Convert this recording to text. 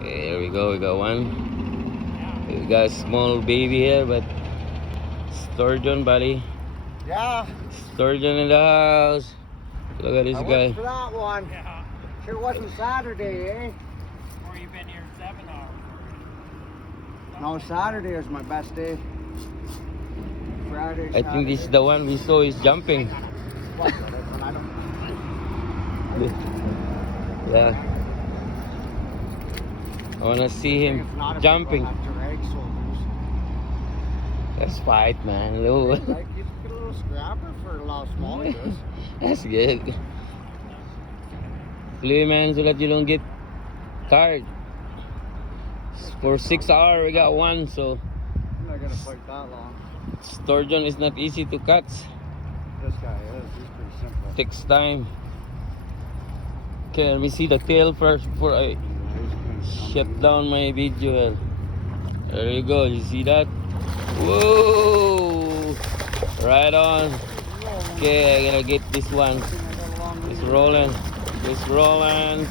Okay, here we go. We got one. We got a small baby here, but Sturgeon, buddy. Yeah. Sturgeon in the house. Look at this I guy. worked for that one. Yeah. Sure wasn't Saturday, eh? Or you've been here 7 hours. No, Saturday is my best day. Friday, I think this is the one we saw is jumping. Fuck it, I don't. Yeah. I wanna see him It's not a big jumping. one, that's your egg soldiers. Let's fight, man. Look. Like, you get a little scrapper for a lot small it is. That's good. Play, man, so that you don't get tired. For 6 hours, we got one, so I'm not gonna fight that long. Sturgeon is not easy to catch. This guy is. He's pretty simple. Takes time. Okay, let me see the tail first before I shut down my video. There you go. You see that? Whoa! Right on. Okay, I'm gonna get this one. It's rolling. It's rolling.